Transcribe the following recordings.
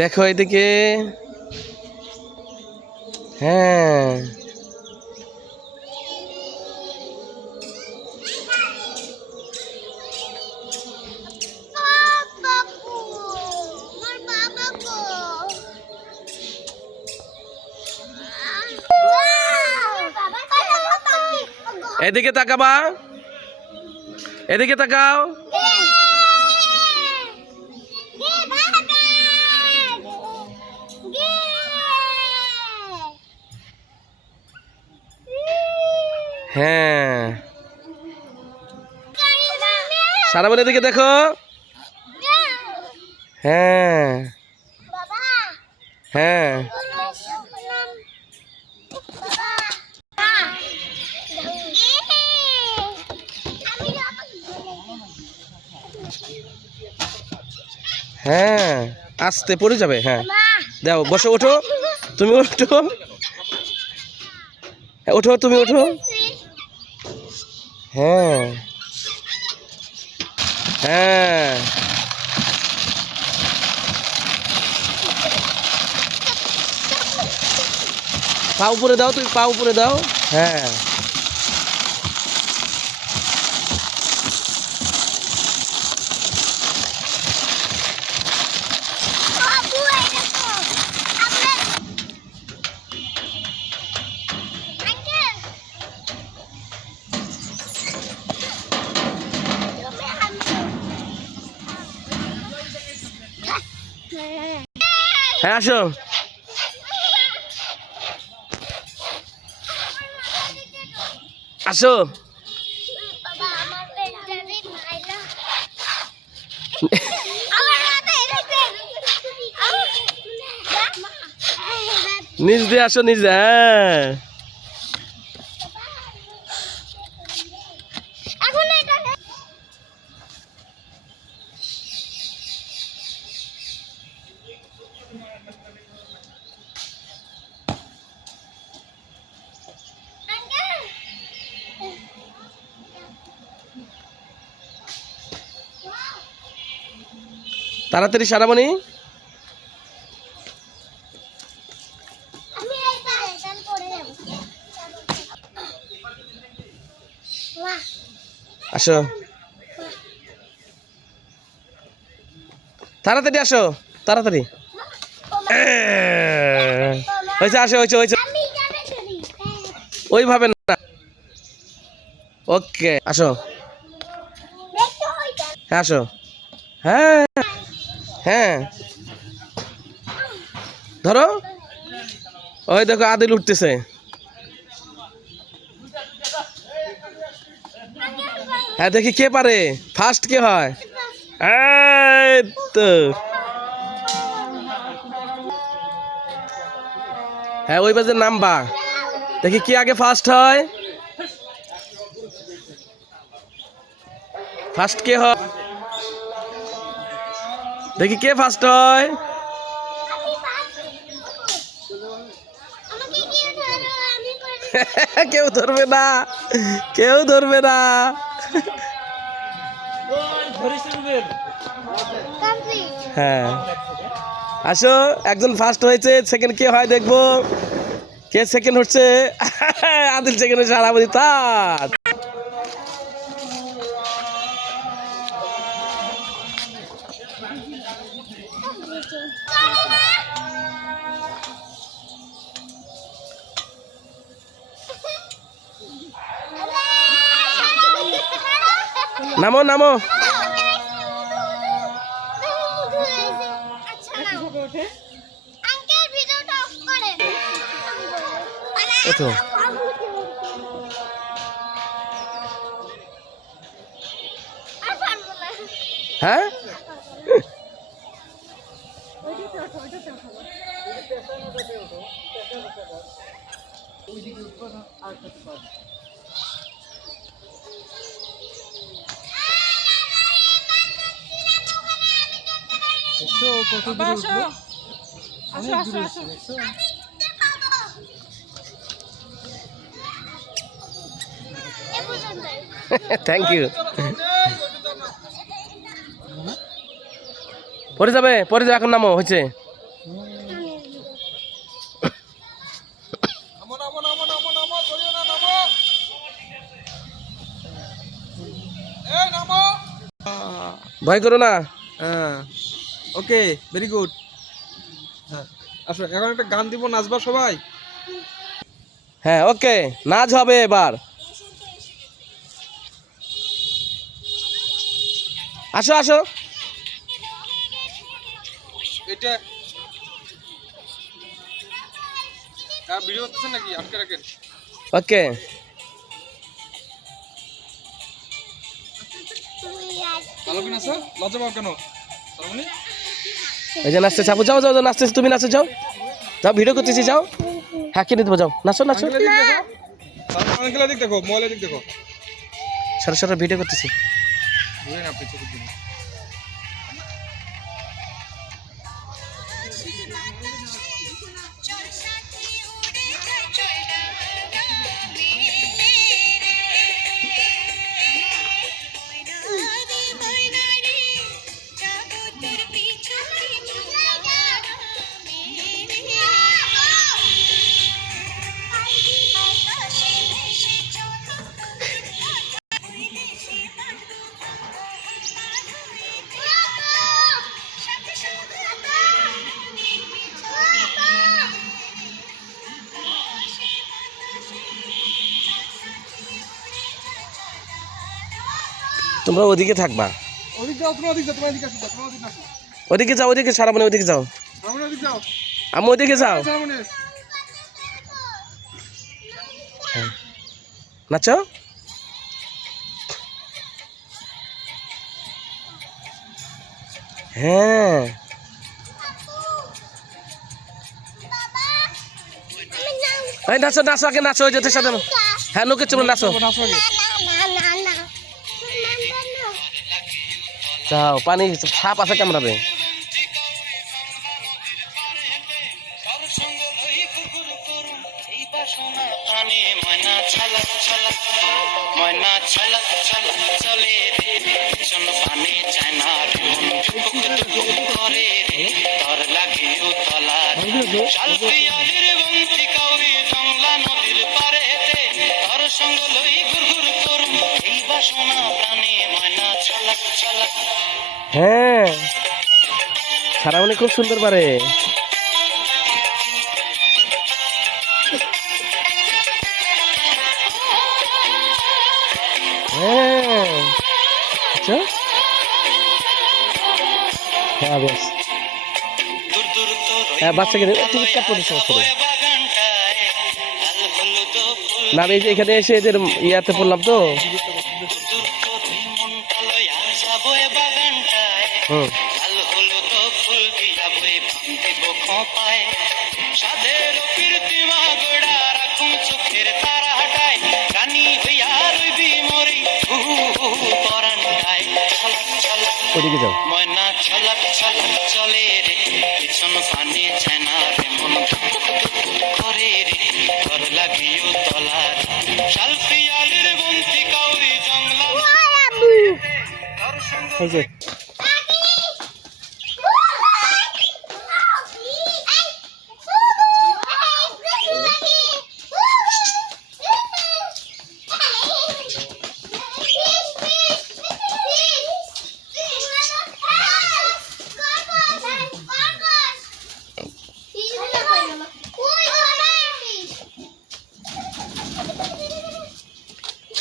দেখো এদিকে। হ্যাঁ এদিকে তাকাবা, এদিকে তাকাও। হ্যাঁ সারা বলে এদিকে দেখো। হ্যাঁ হ্যাঁ হ্যাঁ আস্তে পড়ে যাবে। হ্যাঁ দাও, বসো, ওঠো, তুমি ওঠো, ওঠো, তুমি ওঠো। হ্যাঁ হ্যাঁ পা উপরে দাও, তুমি পা উপরে দাও। হ্যাঁ হ্যাঁ আসো। আসো নিচ দিয়ে আসো, নিচ দিয়ে। হ্যাঁ তাড়াতাড়ি সারামণি। আসো তাড়াতাড়ি, আসো তাড়াতাড়ি। হয়েছে, আসো, হয়েছে, হয়েছে। ওইভাবে না, ওকে আসো। হ্যাঁ আসো। হ্যাঁ হ্যাঁ ধরো। ওই দেখো আদিল উঠতেছে। হ্যাঁ দেখি কে পারে, ফার্স্ট কে হয়। এই তো। হ্যাঁ ওই বাজে নামবা, দেখি কে আগে ফার্স্ট হয়। ফার্স্ট কে হয়, দেখি কে ফার্স্ট হয়। কেউ ধরবে না, কেউ ধরবে না। হ্যাঁ আসো, একজন ফার্স্ট হয়েছে, সেকেন্ড কে হয় দেখবো। কে সেকেন্ড হচ্ছে? আদিল সেকেন্ড হচ্ছে, সারাবতী তার। নামো নামো। ওঠো। হ্যাঁ থ্যাংক ইউ। পরে যাবে, পরে যাবে, এখন নামো, হয়েছে। ভয় করো না। হ্যাঁ, ওকে, ভেরি গুড। হ্যাঁ, আসো এখন একটা গান দিব, নাচবা সবাই। হ্যাঁ ওকে, নাচ হবে এবার। আসো আসো। এটা ভিডিও হচ্ছে নাকি? আটকে রাখেন। ওকে, ভালো কি নাচো? লজ্জা পাও কেন? সরমনি? এই যে নাচতে যাবো, যাও যাও যাও, নাচতেছি, তুমি নাচো, যাও যাও, ভিডিও করতেছি, যাও। হ্যাঁ কিনে দেবো, যাও নাচো নাচো। আঙ্কেলের দিক দেখো। আঙ্কেলের দিক দেখো, মোবাইলের দিক দেখো। সরো সরো, ভিডিও করতেছি। ঘুরেন আপনি চোখের দিকে। তোমরা ওদিকে থাকবা, ওদিক যাও, তুমি ওদিক যাও, তোমার এদিকে আসো, তোমার ওদিকে আসো। ওদিকে যাও, ওদিকে সারামণি, ওদিকে যাও। সরমনি ওদিক যাও। আমি ওদিকে যাও। সরমনি। নাচো। হ্যাঁ এই নাচো নাচো, আগে নাচো, ওই যেতে সাথে। হ্যাঁ লোকের চলো নাচো। নাচো আগে। যাও, পানি সাপ আছে কামড়াবে। হ্যাঁ সারামণি খুব সুন্দর পারে। হ্যাঁ আচ্ছা, হ্যাঁ বেশ। হ্যাঁ বাচ্চাকে টিকিট কাট করতে না, আমি এই যে এখানে এসে এদের ইয়াতে পড়লাম তো। হুম ওদিকে যাও। ময়না ছলক ছলক চলে রে, পিছন পানি ছানা রে, মন করে রে, ঘর লাগিও তলার শাল পিয়ালির বন্তি কাউরি জংলা। এই যে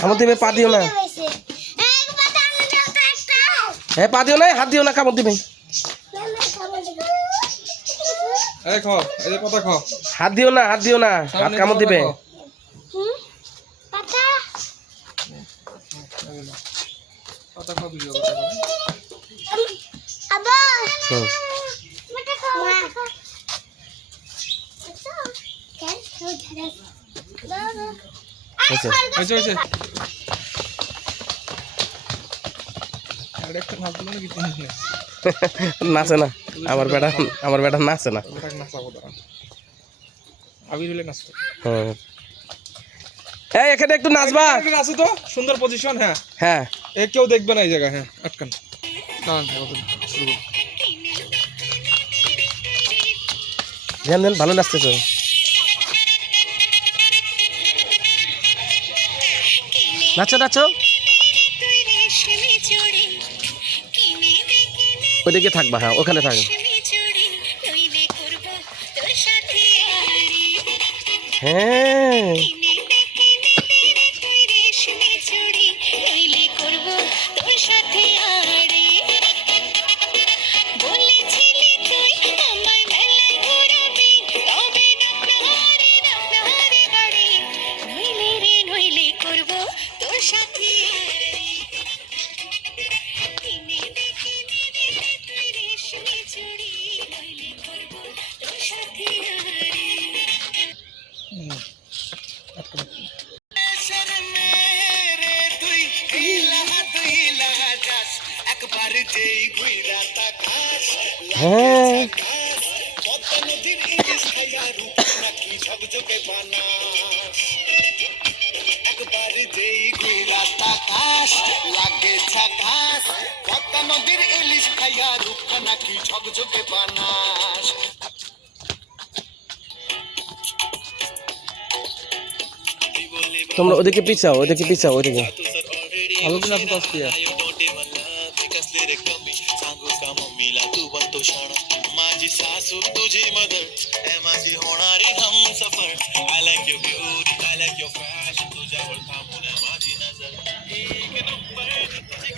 কামড় দিবে, পা দিও না। হ্যাঁ পা দিও না, হাত দিও না, কামড় দিবে। এই খাও, এই যে পাতা খাও। হাত দিও না, হাত দিও না, হাত কামড় দিবে। পাতা খাও, ভিডিও হয়েছে। নাচে না আমার বেটা নাচে না। এই এখানে একটু নাচবা। নাচো তো, সুন্দর পজিশন। হ্যাঁ হ্যাঁ কেউ দেখবে না এই জায়গা। হ্যাঁ আটকান। নেন নেন, ভালো নাচতেছো। নাচো নাচো, ওইদিকে থাকবা, হ্যাঁ ওখানে থাকবা। হ্যাঁ হ্যাঁ নদীর ইলিশ খাইয়া রূপ নাকি ঝকঝকে বানাস। তোমরা ওদিকে পিছাও, ওদিকে পিছাও, ওদিকে। ভালো দিন আসো আজকে। माझी सासू तुझी मदर ए माझी होणारी Humsafar I like your beauty I like your fashion तुझ्यावर थांबून आहे माझी नजर एक नंबर तुझी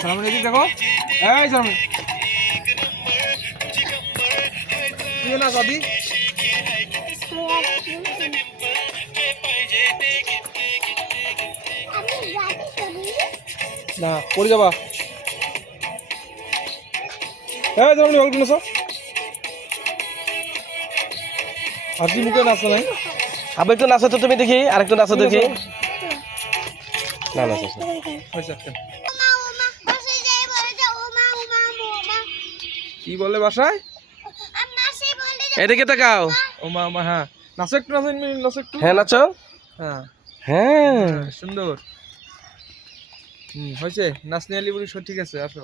সালামনি এদিক দেখো, এই সালামনি তুই না সাদি না পড়ে যাবা। এই সালামনি ভালো নাচো, আর কি মুখে নাচো নাই? আবার একটু নাচো তো তুমি, দেখি আরেকটু নাচো দেখি। না নাচো হয়েছে। কি বলে বাসায়? এদিকে তাকাও। ও মা মা, হ্যাঁ নাচো একটু, নাচো নাচো একটু। হ্যাঁ নাচো, হ্যাঁ হ্যাঁ সুন্দর। হয়েছে, নাচ নিয়ে আলিপুরি সব ঠিক আছে। আসো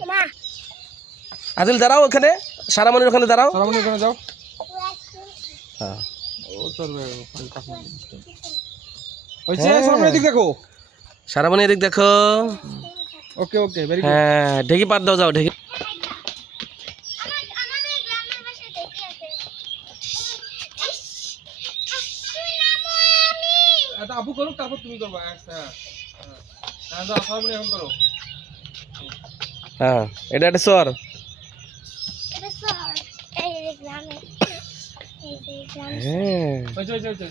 আদিল দাঁড়াও ওখানে, সারামণির ওখানে দাঁড়াও। সালামনি ওখানে যাও। হ্যাঁ ও তোর হয়েছে, সালামনি এদিক দেখো। সারামণি এদিক দেখো। ওকে ওকে, ভেরি গুড। হ্যাঁ ঢেকি পাত দাও, যাও ঢেকি। এটা আবু করুক, তারপর তুমি করবা। হ্যাঁ হ্যাঁ, যাও সালামনি এখন করো। হ্যাঁ এটা একটা স্বর। হ্যাঁ হয়েছে হয়েছে হয়েছে।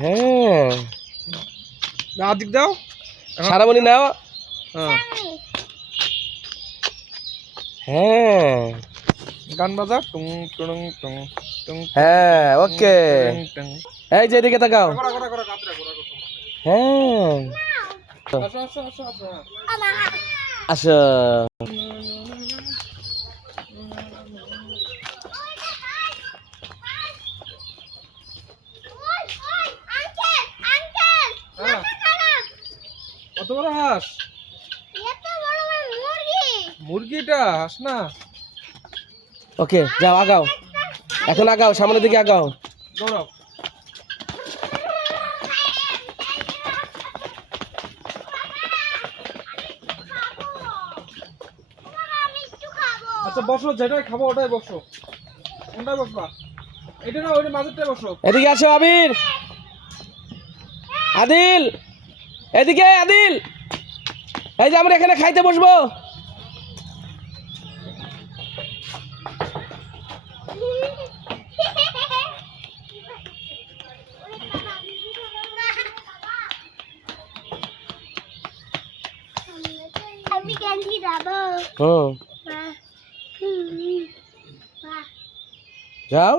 হ্যাঁ আদিক দাও। সারামণি নাও। হ্যাঁ হ্যাঁ গান বাজা, টুং টুং টুং টুং। হ্যাঁ ওকে। এই যে এদিকে তাকাও। করা করা করা, কাতরা করা করা। হ্যাঁ আসো আসো আসো আসো। আসো। হ্যাঁ কত বড় হাঁস? মুরগিটা হাঁস না। ওকে যাও, আগাও এখন, আগাও সামনের দিকে আগাও। গৌরব আচ্ছা বসো, যেটাই খাবো ওটাই বসো। কোনটাই বসবা? এটা না, ওইটা মাঝেরটাই বসো। এদিকে আসো আবির, আদিল এদিকে, আদিল এই যে আমরা এখানে খাইতে বসবো। আমি ক্যান্ডি যাবো। হুম মা যাও।